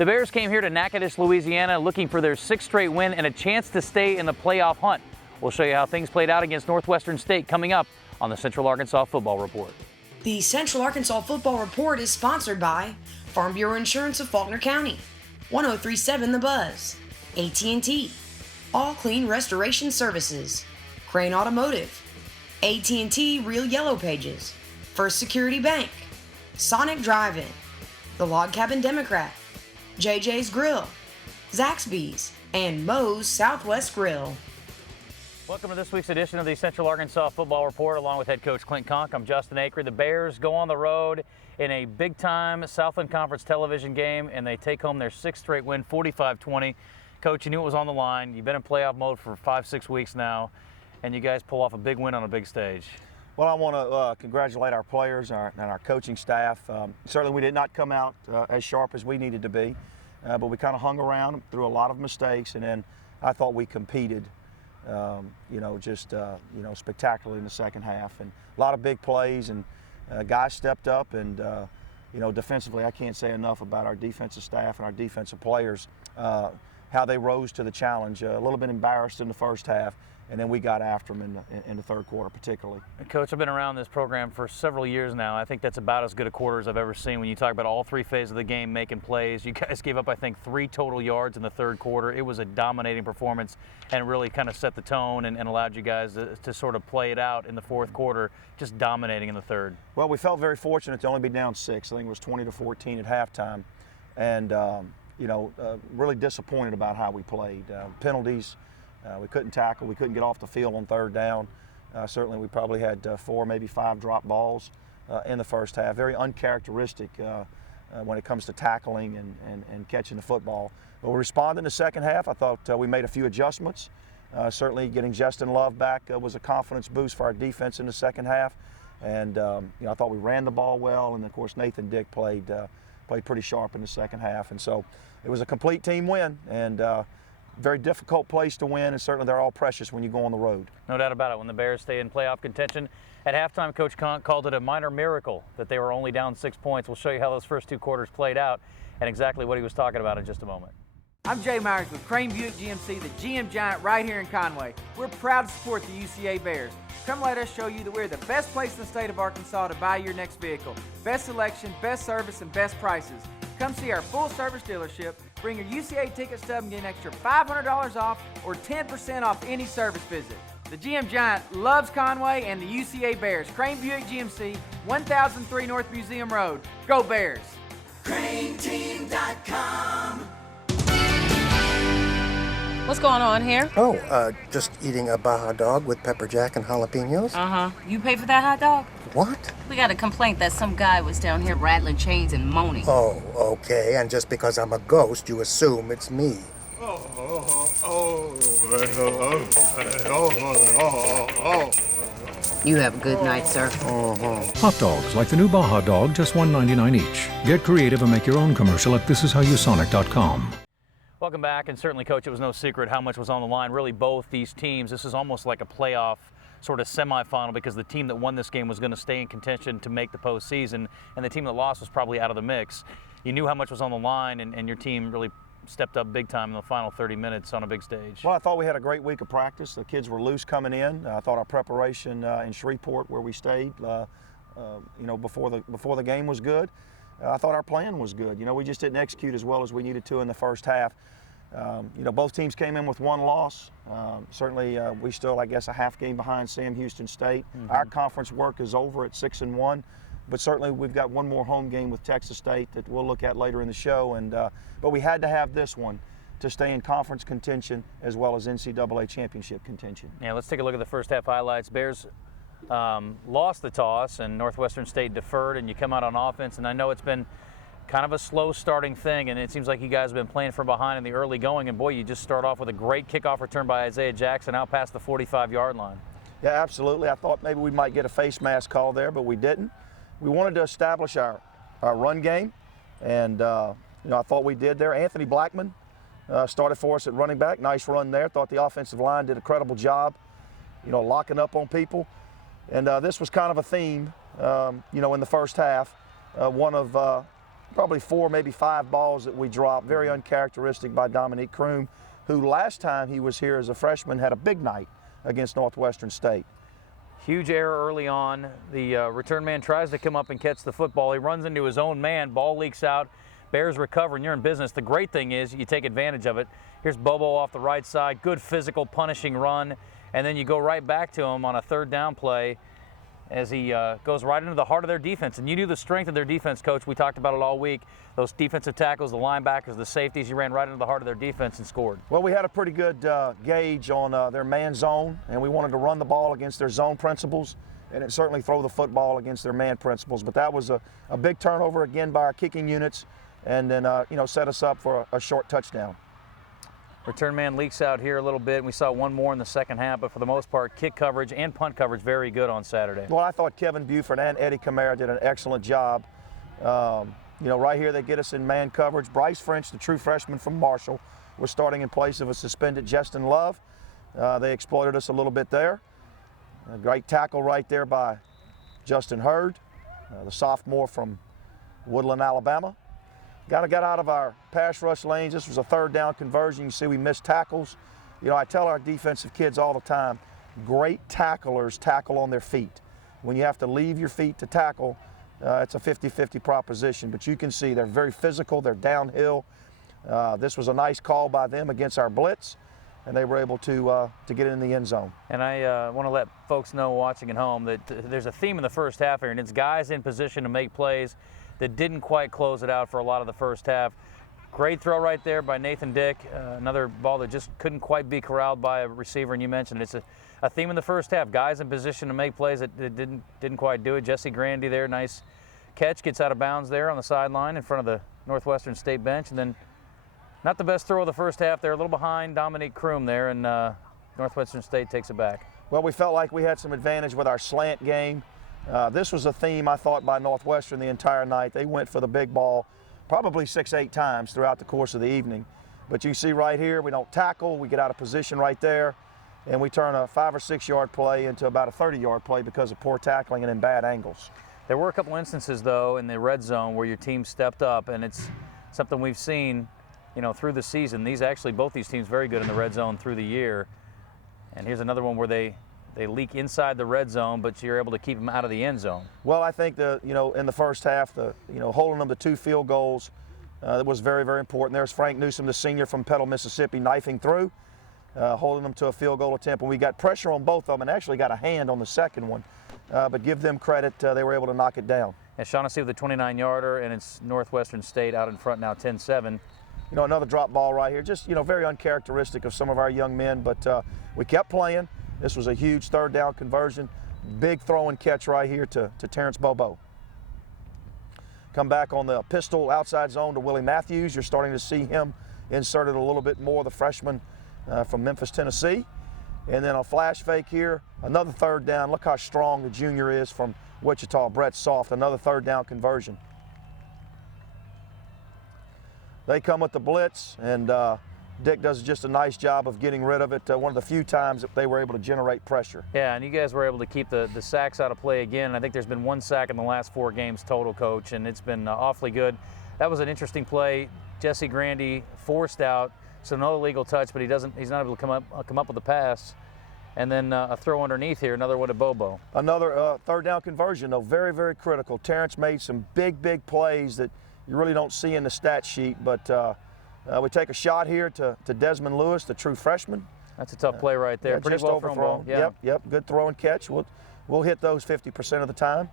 The Bears came here to Natchitoches, Louisiana, looking for their 6th straight win and a chance to stay in the playoff hunt. We'll show you how things played out against Northwestern State coming up on the Central Arkansas Football Report. The Central Arkansas Football Report is sponsored by Farm Bureau Insurance of Faulkner County, 1037 The Buzz, AT&T, All Clean Restoration Services, Crane Automotive, AT&T Real Yellow Pages, First Security Bank, Sonic Drive-In, The Log Cabin Democrat, JJ's Grill, Zaxby's, and Moe's Southwest Grill. Welcome to this week's edition of the Central Arkansas Football Report, along with Head Coach Clint Conque. I'm Justin Acri. The Bears go on the road in a big-time Southland Conference television game, and they take home their 6th straight win, 45-20. Coach, you knew it was on the line. You've been in playoff mode for 5-6 weeks now, and you guys pull off a big win on a big stage. Well, I want to congratulate our players and our coaching staff. Certainly we did not come out as sharp as we needed to be, but we kind of hung around through a lot of mistakes, and then I thought we competed, spectacularly in the second half. And a lot of big plays, and guys stepped up, and, defensively I can't say enough about our defensive staff and our defensive players, how they rose to the challenge. A little bit embarrassed in the first half, and then we got after them in the third quarter particularly. Coach, I've been around this program for several years now. I think that's about as good a quarter as I've ever seen when you talk about all three phases of the game making plays. You guys gave up, I think, 3 total yards in the third quarter. It was a dominating performance and really kind of set the tone and allowed you guys to sort of play it out in the fourth quarter, just dominating in the third. Well, we felt very fortunate to only be down 6. I think it was 20-14 at halftime. And, really disappointed about how we played. Penalties. We couldn't tackle. We couldn't get off the field on third down. Certainly we probably had 4, maybe 5 drop balls in the first half. Very uncharacteristic when it comes to tackling and catching the football. But we responded in the second half. I thought we made a few adjustments. Certainly getting Justin Love back was a confidence boost for our defense in the second half. And I thought we ran the ball well. And of course Nathan Dick played pretty sharp in the second half. And so it was a complete team win. And very difficult place to win, and certainly they're all precious when you go on the road. No doubt about it. When the Bears stay in playoff contention, at halftime, Coach Conque called it a minor miracle that they were only down 6 points. We'll show you how those first 2 quarters played out and exactly what he was talking about in just a moment. I'm Jay Myers with Crane Buick GMC, the GM Giant right here in Conway. We're proud to support the UCA Bears. Come let us show you that we're the best place in the state of Arkansas to buy your next vehicle. Best selection, best service, and best prices. Come see our full-service dealership. Bring your UCA ticket stub and get an extra $500 off or 10% off any service visit. The GM Giant loves Conway and the UCA Bears. Crane Buick GMC, 1003 North Museum Road. Go Bears! CraneTeam.com. What's going on here? Oh, just eating a Baja dog with pepper jack and jalapenos. Uh-huh. You pay for that hot dog? What? We got a complaint that some guy was down here rattling chains and moaning. Oh, okay. And just because I'm a ghost, you assume it's me. You have a good night, sir. Hot dogs like the new Baja dog, just $1.99 each. Get creative and make your own commercial at thisishowyouSonic.com. Welcome back, and certainly, Coach, it was no secret how much was on the line. Really, both these teams, this is almost like a playoff sort of semifinal because the team that won this game was going to stay in contention to make the postseason, and the team that lost was probably out of the mix. You knew how much was on the line, and your team really stepped up big time in the final 30 minutes on a big stage. Well, I thought we had a great week of practice. The kids were loose coming in. I thought our preparation in Shreveport, where we stayed, before the game was good. I thought our plan was good. We just didn't execute as well as we needed to in the first half. Both teams came in with 1 loss. Certainly, we still, I guess, a half game behind Sam Houston State. Mm-hmm. Our conference work is over at 6-1, but certainly we've got one more home game with Texas State that we'll look at later in the show. But we had to have this one to stay in conference contention as well as NCAA championship contention. Yeah, let's take a look at the first half highlights. Bears lost the toss, and Northwestern State deferred, and you come out on offense, and I know it's been kind of a slow starting thing, and it seems like you guys have been playing from behind in the early going, and boy, you just start off with a great kickoff return by Isaiah Jackson out past the 45-yard line. Yeah, absolutely. I thought maybe we might get a face mask call there, but we didn't. We wanted to establish our run game, and I thought we did there. Anthony Blackman started for us at running back. Nice run there. Thought the offensive line did a credible job, locking up on people. And this was kind of a theme, in the first half, one of probably 4, maybe 5 balls that we dropped. Very uncharacteristic by Dominique Kroom, who last time he was here as a freshman had a big night against Northwestern State. Huge error early on. The return man tries to come up and catch the football. He runs into his own man. Ball leaks out. Bears recover, and you're in business. The great thing is you take advantage of it. Here's Bobo off the right side. Good physical, punishing run. And then you go right back to him on a third down play as he goes right into the heart of their defense. And you knew the strength of their defense, Coach. We talked about it all week. Those defensive tackles, the linebackers, the safeties, you ran right into the heart of their defense and scored. Well, we had a pretty good gauge on their man zone, and we wanted to run the ball against their zone principles, and it certainly throw the football against their man principles. But that was a big turnover again by our kicking units, and then set us up for a short touchdown. Return man leaks out here a little bit. We saw one more in the second half, but for the most part, kick coverage and punt coverage very good on Saturday. Well, I thought Kevin Buford and Eddie Camara did an excellent job. Right here they get us in man coverage. Bryce French, the true freshman from Marshall, was starting in place of a suspended Justin Love. They exploited us a little bit there. A great tackle right there by Justin Hurd, the sophomore from Woodland, Alabama. Got out of our pass rush lanes. This was a third down conversion. You see we missed tackles. I tell our defensive kids all the time, great tacklers tackle on their feet. When you have to leave your feet to tackle, it's a 50-50 proposition. But you can see they're very physical. They're downhill. This was a nice call by them against our blitz, and they were able to get in the end zone. And I want to let folks know watching at home that there's a theme in the first half here, and it's guys in position to make plays that didn't quite close it out for a lot of the first half. Great throw right there by Nathan Dick. Another ball that just couldn't quite be corralled by a receiver, and you mentioned it's a theme in the first half. Guys in position to make plays that didn't quite do it. Jesse Grandy there, nice catch, gets out of bounds there on the sideline in front of the Northwestern State bench. And then not the best throw of the first half there, a little behind Dominique Kroom there, and Northwestern State takes it back. Well, we felt like we had some advantage with our slant game. This was a theme, I thought, by Northwestern the entire night. They went for the big ball probably 6-8 times throughout the course of the evening. But you see right here, we don't tackle, we get out of position right there, and we turn a 5 or 6 yard play into about a 30-yard play because of poor tackling and in bad angles. There were a couple instances, though, in the red zone where your team stepped up, and it's something we've seen, through the season. Both these teams very good in the red zone through the year. And here's another one where they leak inside the red zone, but you're able to keep them out of the end zone. Well, I think in the first half, holding them to 2 field goals that was very, very important. There's Frank Newsom, the senior from Petal, Mississippi, knifing through, holding them to a field goal attempt. And we got pressure on both of them and actually got a hand on the second one. But give them credit, they were able to knock it down. And Shaughnessy with the 29-yarder, and it's Northwestern State out in front now, 10-7. Another drop ball right here, just, very uncharacteristic of some of our young men, but we kept playing. This was a huge third down conversion. Big throw and catch right here to Terrence Bobo. Come back on the pistol outside zone to Willie Matthews. You're starting to see him inserted a little bit more, the freshman from Memphis, Tennessee. And then a flash fake here, another third down. Look how strong the junior is from Wichita, Brett Soft, another third down conversion. They come with the blitz, and Dick does just a nice job of getting rid of it. One of the few times that they were able to generate pressure. Yeah, and you guys were able to keep the sacks out of play again. I think there's been 1 sack in the last 4 games total, Coach, and it's been awfully good. That was an interesting play. Jesse Grandy forced out, so no illegal touch, but he's not able to come up with the pass. And then a throw underneath here, another one to Bobo. Another third down conversion, though, very, very critical. Terrence made some big, big plays that you really don't see in the stat sheet, but we take a shot here to Desmond Lewis, the true freshman. That's a tough play right there. Yeah, pretty well thrown ball. Yeah. Yep, good throw and catch. We'll hit those 50% of the time.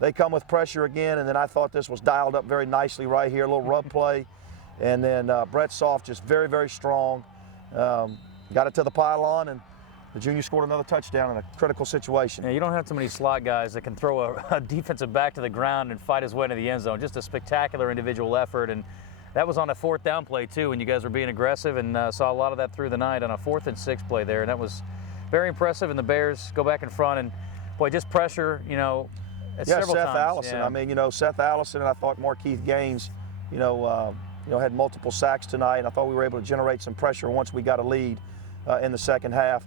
They come with pressure again, and then I thought this was dialed up very nicely right here, a little rub play. And then Brett Soft just very, very strong. Got it to the pylon, and the junior scored another touchdown in a critical situation. Yeah, you don't have too many slot guys that can throw a defensive back to the ground and fight his way into the end zone. Just a spectacular individual effort, and that was on a 4th down play too, and you guys were being aggressive, and saw a lot of that through the night on a 4th and 6 play there, and that was very impressive. And the Bears go back in front, and boy, just pressure, several Seth times. Allison. Yeah. I mean, Seth Allison, and I thought Markeith Gaines, had multiple sacks tonight, and I thought we were able to generate some pressure once we got a lead in the second half.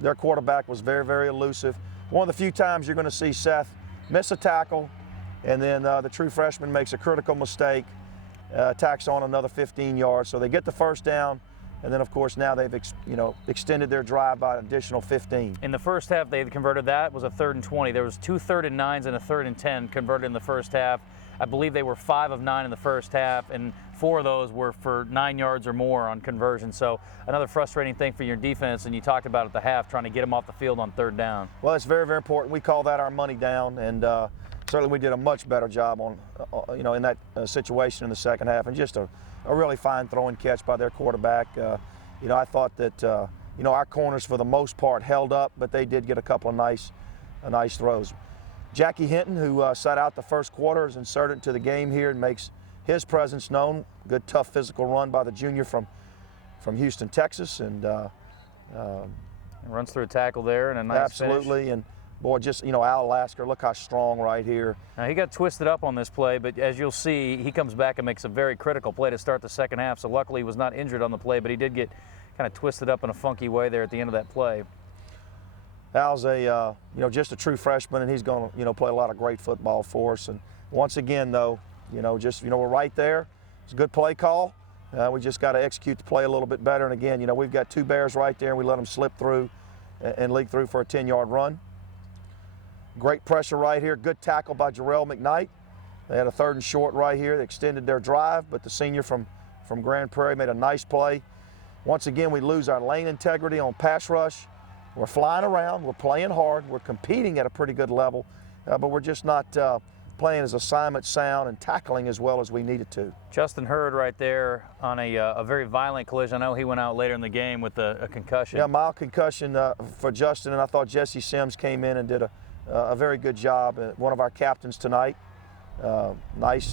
Their quarterback was very, very elusive. One of the few times you're going to see Seth miss a tackle, And then the true freshman makes a critical mistake, tacks on another 15 yards. So they get the first down, and then, of course, now they've extended their drive by an additional 15. In the first half, they converted that. It was a 3rd and 20. There was 2 3rd and 9s and a 3rd and 10 converted in the first half. I believe they were 5 of 9 in the first half, and 4 of those were for 9 yards or more on conversion. So another frustrating thing for your defense, and you talked about at the half, trying to get them off the field on 3rd down. Well, it's very, very important. We call that our money down, and certainly we did a much better job on, in that situation in the second half, and just a really fine throwing catch by their quarterback. I thought that our corners for the most part held up, but they did get a couple of nice throws. Jackie Hinton, who sat out the first quarter, is inserted into the game here and makes his presence known. Good, tough physical run by the junior from Houston, Texas, and runs through a tackle there and a nice absolutely finish. And boy, just Al Lasker, look how strong right here. Now, he got twisted up on this play, but as you'll see, he comes back and makes a very critical play to start the second half. So luckily, he was not injured on the play, but he did get kind of twisted up in a funky way there at the end of that play. Al's just a true freshman, and he's going to play a lot of great football for us. And once again, though, we're right there. It's a good play call. We just got to execute the play a little bit better. And again, we've got 2 Bears right there, and we let them slip through and leak through for a 10-yard run. Great pressure right here. Good tackle by Jarrell McKnight. They had a 3rd and short right here. They extended their drive, but the senior from Grand Prairie made a nice play. Once again, we lose our lane integrity on pass rush. We're flying around. We're playing hard. We're competing at a pretty good level, but we're just not playing as assignment sound and tackling as well as we needed to. Justin Hurd right there on a very violent collision. I know he went out later in the game with a concussion. Yeah, mild concussion for Justin, and I thought Jesse Sims came in and did a very good job. One of our captains tonight. Nice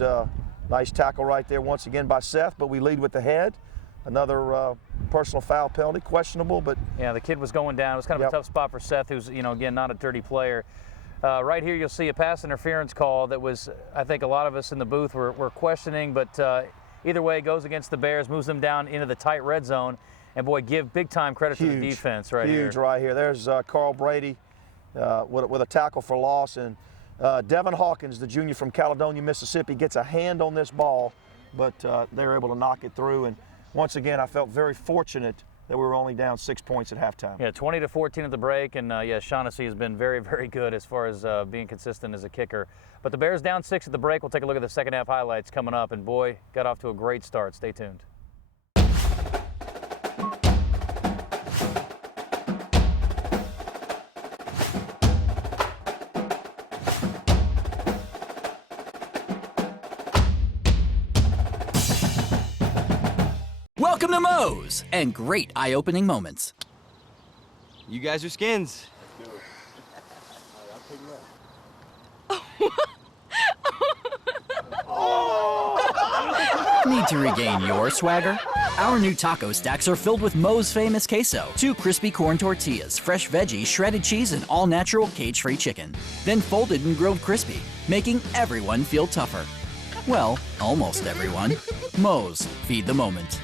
tackle right there once again by Seth, but we lead with the head. Another personal foul penalty, questionable, but yeah, the kid was going down. It was kind of a tough spot for Seth, who's again not a dirty player. Right here, you'll see a pass interference call that was, I think, a lot of us in the booth were questioning, but either way, it goes against the Bears, moves them down into the tight red zone, and boy, give big time credit to the defense right here. Huge right here. There's Carl Brady with a tackle for loss, and Devin Hawkins, the junior from Caledonia, Mississippi, gets a hand on this ball, but they're able to knock it through. And once again, I felt very fortunate that we were only down 6 points at halftime. Yeah, 20-14 at the break, and Shaughnessy has been very, very good as far as being consistent as a kicker. But the Bears down 6 at the break. We'll take a look at the second half highlights coming up, and boy, got off to a great start. Stay tuned. Welcome to Moe's and great eye-opening moments. You guys are skins. Need to regain your swagger? Our new taco stacks are filled with Moe's famous queso, 2 crispy corn tortillas, fresh veggies, shredded cheese, and all-natural cage-free chicken. Then folded and grilled crispy, making everyone feel tougher. Well, almost everyone. Moe's, feed the moment.